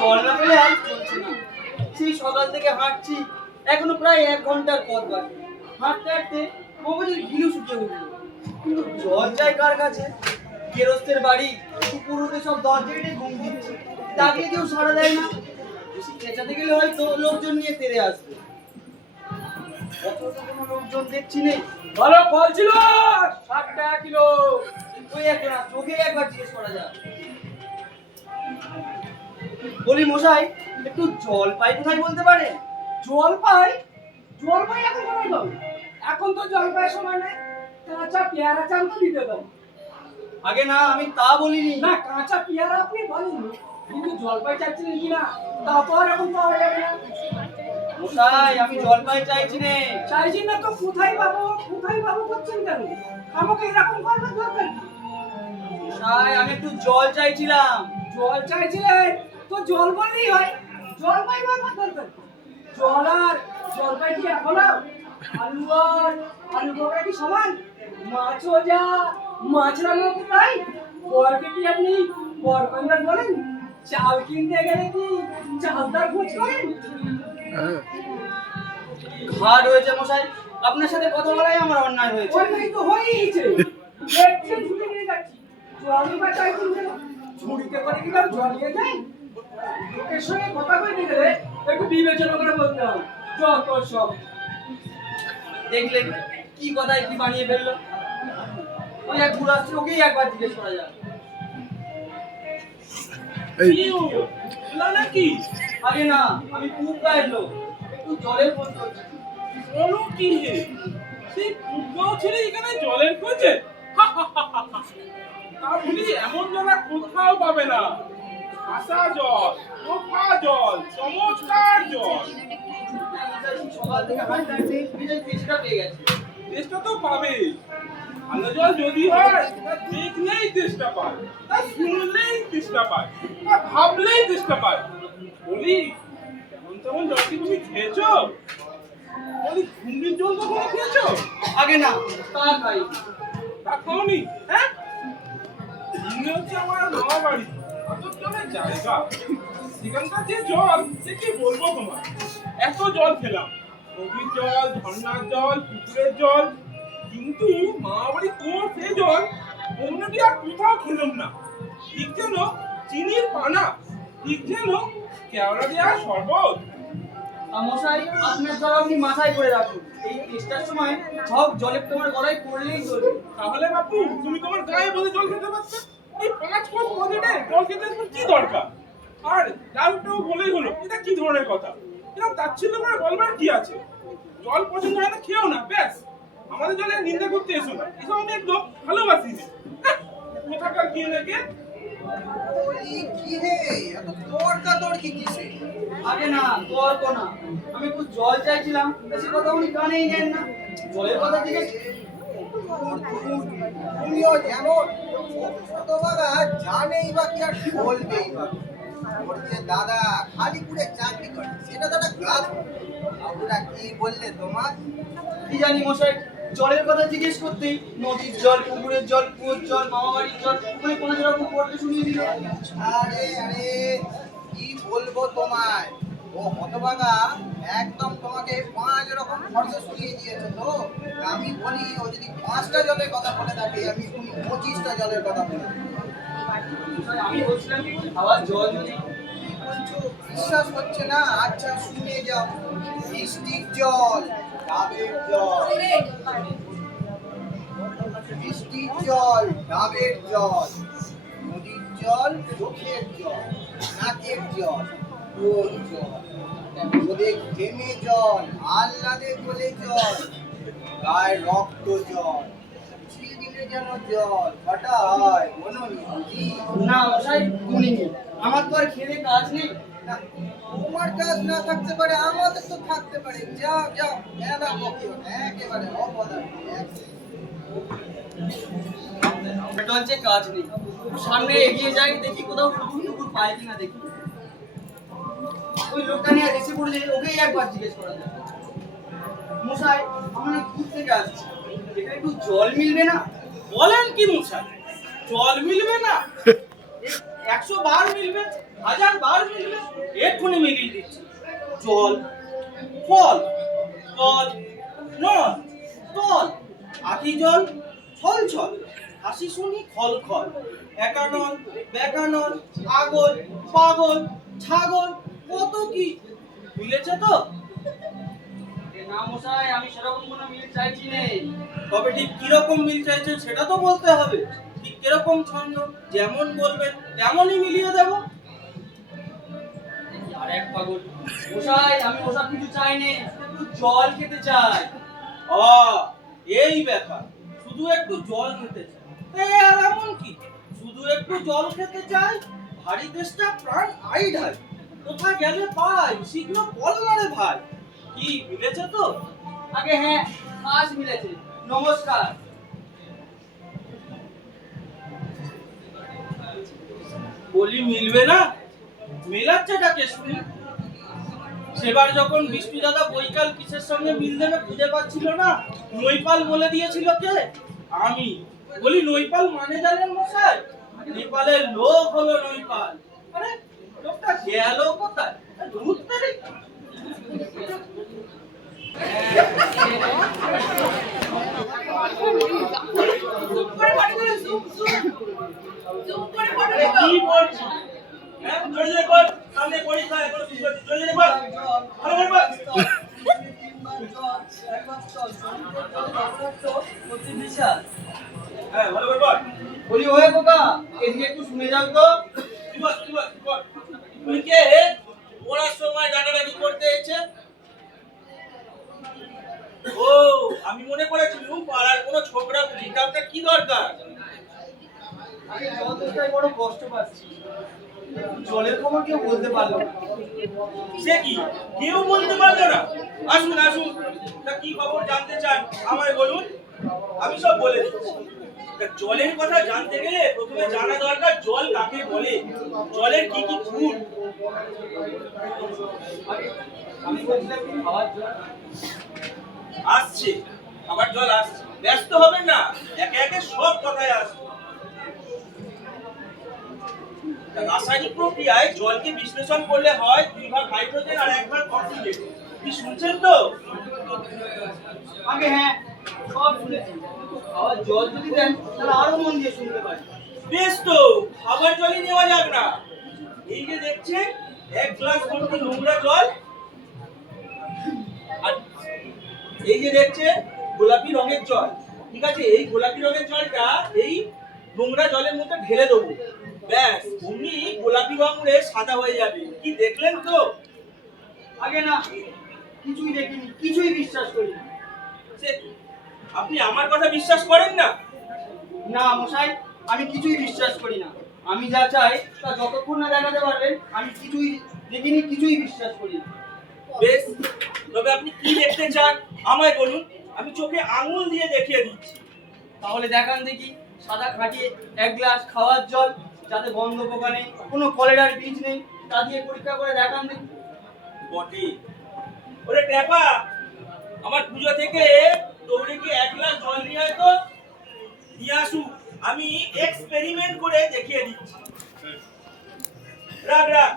জল না পেলে আর চলছে না। সেই সকাল থেকে হাঁটছি, এখনো প্রায় 1 ঘন্টার পথ বাকি। হাঁটতে হাঁটতে মগজের ঘিলু শুকিয়ে উঠল। কিন্তু জল চাই কার কাছে? গেরস্তের বাড়ি কুকুরদের সব দরজা কেটে ঘুম দিচ্ছে, ডাকলে কেউ সাড়া দেয় না। বেশি চেঁচাতে গেলে হয়তো লোকজন নিয়ে তেড়ে আসবে। অথচ কোনো লোকজন দেখছি নেই। ভালো ফল ছিল 60 টাকা কিলো। ওই একটা চোখে একবার জিজ্ঞেস করা যায়। বলি মশাই, একটু জল পাই কোথায় বলতে পারে? জল পাই? জল পাই এখন কোথায় পাবো? এখন তো জল পাই সময় নেই। কাঁচা পেয়ারা চাল তো দিতে পারি। আগে না, আমি তা বলিনি। না, কাঁচা পেয়ারা আপনি বলেন, কিন্তু জল পাই চাচ্ছিলেন কিনা তা তো আর এখন পাওয়া যাবে না। মশাই, আমি জল পাই চাইছি নে। চাইছি না তো কোথায় পাবো করছেন কেন? আমাকে এরকম করবার দরকার কি? মশাই, আমি একটু জল চাইছিলাম। জল চাইছিলেন তো জল বললেই হয়। জল পাই বাবা দরকার। জল আর জল পাই কি এখন আলু বড়া কি সমান? মাছও যা মাছ রান্না কি তাই? বরকে কি আপনি বরকন্দার বলেন? চাল কিনতে গেলে কি চালদার খোঁজ করেন? ঘাট হয়েছে মশাই, আপনার সাথে কথা বলাই আমার অন্যায় হয়েছে। অন্যায় তো হয়েইছে। দেখছেন ছুটে নিয়ে যাচ্ছি। জলই বা চাইছেন কেন? ঝুড়িতে করে কি কেউ জল নিয়ে যায়? লোকের সঙ্গে কথা কইতে গেলে একটু বিবেচনা করে বলতে হবে। যত সব দেখলেন কি কথায় কি বানিয়ে ফেললো। ওই এক বুড়ো আসছে, ওকেই একবার জিজ্ঞেস করা যাক। নাকি আগে না, আমি খুব গায়ের লোক, একটু জলের খোঁজ করছি। বলো কি হে? সেই কুকুরও ছেলে এখানে জলের খোঁজে? তা বলি এমন জল আর কোথাও পাবে না। আসা জল, রোফা জল, চমৎকার জল। সকাল থেকে হাঁটতে হাঁটতে নিজের তেষ্টা পেয়ে গেছে। তেষ্টা তো পাবে। ভালো জল যদি হয় তা দেখলেই তেষ্টা পায়, তা শুনলেই তেষ্টা পায়, তা ভাবলেই তেষ্টা পায়। বলি তেমন তেমন জল কি তুমি খেয়েছো? বলি ঘুমড়ির জল কখনো খেয়েছো? আগে না, তা খাই। তা খাওনি? হ্যাঁ, তুমি হচ্ছে আমার মামা বাড়ি, কত জলের জায়গা। সেখানকার যে জল সে কি বলবো তোমার। এত জল খেলাম, নদীর জল, ঝর্ণার জল, পুকুরের জল, কিন্তু মামা বাড়ি কুয়োর সে জল অন্যটি আর কোথাও খেলাম না। ঠিক যেন চিনির পানা, ঠিক যেন কেওড়া দেওয়া শরবত। মশাই, আপনার জল আপনি মাথায় করে রাখুন। এই তেষ্টার সময় সব জলে তোমার গলায় পড়লেই চলবে। তাহলে বাপু তুমি তোমার গায়ে বলে জল খেতে পারতে। এই 5 কোষ মধ্যে জল খেতে তোমার কি দরকার? আর লালটাও বলেই হলো, এটা কি ধরনের কথা? এরকম তাচ্ছিল্য করে বলবার কি আছে? জল পছন্দ হয় না খেও না, ব্যাস। আমাদের জলে নিন্দা করতে এসো না, এসব আমি একদম ভালোবাসি না। কোথাকার কি নাকি কি হে এত তর্কাতর্কি কিসে? আগে না, তর্ক না, আমি একটু জল চাইছিলাম, বেশি কথা উনি কানেই নেন না। জলের কথা জিজ্ঞেস। তুমিও জানো ছোটবাগা জানেই বা কি আর বলবেই বা। ওর যে দাদা খালিপুরে চাকরি করে, সেটা দাদা ক্লাস বাবুরা কি বললে তোমার? কি জানি মশাই, জলের কথা জিজ্ঞেস করতেই নদীর জল, পুকুরের জল, কুয়োর জল, মামাবাড়ির জল, মানে 5 রকম পড়তে শুনিয়ে দিল। আরে আরে কি বলবো তোমায়, ও হতবাগা একদম তোমাকে 5 রকম খরচ শুনিয়ে দিয়েছে। তো আমি বলি ও যদি 5টা জলের কথা বলে থাকে, আমি 25টা জলের কথা বলি। আমি বলছিলাম কি, খাওয়ার জল যদি কি বলছো বিশ্বাস হচ্ছে না? আচ্ছা শুনে যাও। বৃষ্টির জল, ডাবের জল, বৃষ্টির জল, ডাবের জল, নদীর জল, চোখের জল, নাকের জল, কুয়োর জল, রোদে ঘেমে জল, আহ্লাদে বলে জল, গায়ে রক্ত জল, দিলে যেন জল কটা হয় কোনো বুঝি না মশাই, গুনিনি। আমার তো আর খেলে কাজ নেই। না। তোমার কাজ না থাকতে পারে, আমাদের তো থাকতে পারে। যাও যাও, মেলা বকিও না, একেবারে অপদার্থ। চলছে, কাজ নেই। সামনে এগিয়ে যাই, দেখি কোথাও কুকুর টুকুর পাই কিনা দেখি। ওই লোকটা নিয়ে এসে পড়লে ওকেই একবার জিজ্ঞেস করা যায়। মশাই, আমরা দূর থেকে আসছি, এখানে একটু জল মিলবে না? বলেন কি মশাই, জল মিলবে না? 100 বার মিলবে, 1000 বার মিলবে, একানল, বেকানল, আগল, পাগল, ছাগল, কত কি মিলেছে তো? না মশাই, আমি সেরকম কোনো মিল চাইছি নেই। তবে ঠিক কিরকম মিল চাইছেন সেটা তো বলতে হবে। ঠিক কিরকম ছন্দ, যেমন বলবেন তেমনই মিলিয়ে দেব। আর এক পাগল, মশাই আমি ওসব কিছু চাই নে, একটু জল খেতে চাই। এই ব্যাপার, শুধু একটু জল খেতে চাই। আর এমন কি, শুধু একটু জল খেতে চাই, ভারী দেশটা প্রাণ আই ঢাই। কোথায় গেলে পাই, শীঘ্র বল না রে ভাই। কি মিলেছে তো? আগে হ্যাঁ, আজ মিলেছে। নমস্কার। বলি মিলবে না? মেলাচ্ছেটাকে শুনি। সেবার যখন বিষ্ণু দাদা বৈকাল কিসের সঙ্গে মিল দেবে খুঁজে পাচ্ছিল না, নৈপাল বলে দিয়েছিল কে? আমি। বলি নৈপাল মানে জানেন মশাই? নেপালের লোক হলো নৈপাল। আরে লোকটা গেল কোথায়? ঢুকতে রে। কি বলছিস? হ্যাঁ, জোরে জোরে বল। সামনে পরীক্ষা, এখনো জোরে জোরে বল। ভালো করে বল। হ্যাঁ, ভালো করে বল। বলি ওহে কোকা, এদিকে একটু শুনে যাও তো। তুই বল, তুই বল, তুই বল। তুই কে? পড়ার সময় ডাকাডাকি করতে এসেছে? ও, আমি মনে করেছিলাম পাড়ার কোনো ছোকরা বুঝি। তা আপনার কি দরকার? আমি জলটাই বড় কষ্ট পাচ্ছি। জলের খবর কেউ বলতে পারলো না। সে কি? কেউ বলতে পারলো না? আসুন আসুন। তা কি খবর জানতে চান আমায় বলুন, আমি সব বলে দিচ্ছি। তা জলের কথা জানতে গেলে প্রথমে জানা দরকার জল কাকে বলে, জলের কি কি গুণ। আমি বলছিলাম কি খাওয়ার জল আসছে, খাবার জল আসছে, ব্যস্ত হবেন না, একে একে সব কথায় আসবে। তা রাসায়নিক প্রক্রিয়ায় জলকে বিশ্লেষণ করলে হয় 2 ভাগ হাইড্রোজেন আর 1 ভাগ অক্সিজেন। কি শুনছেন তো? আগে হ্যাঁ, সব শুনেছি। খাওয়ার জল যদি দেন তাহলে আরো মন দিয়ে শুনতে পারি। বেশ তো, খাবার জলই নেওয়া যাক না। এই যে দেখছেন 1 গ্লাস ভর্তি নোংরা জল, আর এই যে দেখছেন গোলাপি রঙের জল। ঠিক আছে, এই গোলাপি রঙের জলটা এই নোংরা জলের মধ্যে ঢেলে দেবো। ব্যাস, অমনি গোলাপি রং উড়ে সাদা হয়ে যাবে। কি দেখলেন তো? আগে না, কিছুই দেখিনি, কিছুই বিশ্বাস করি না। সে কি? আপনি আমার কথা বিশ্বাস করেন না? না মশাই, আমি কিছুই বিশ্বাস করি না। আমি যা চাই তা যতক্ষণ না দেখাতে পারবেন আমি কিছুই দেখিনি, কিছুই বিশ্বাস করি না। বেশ, তবে আপনি কি দেখতে চান আমায় বলুন, আমি চোখে আঙুল দিয়ে দেখিয়ে দিচ্ছি। তাহলে দেখান দেখি, সাদা খাটিয়ে 1 গ্লাস খাওয়ার জল, যাতে গন্ধ পোকা নেই, কোনো কলেরার বীজ নেই, তা দিয়ে পরীক্ষা করে দেখান দেখি। বটে। ওরে ট্যাপা, আমার পুজো থেকে দৌড়ে কি 1 গ্লাস জল নিয়ে আয় তো। নিয়ে আসু, আমি এক্সপেরিমেন্ট করে দেখিয়ে দিচ্ছি। রাখ রাখ।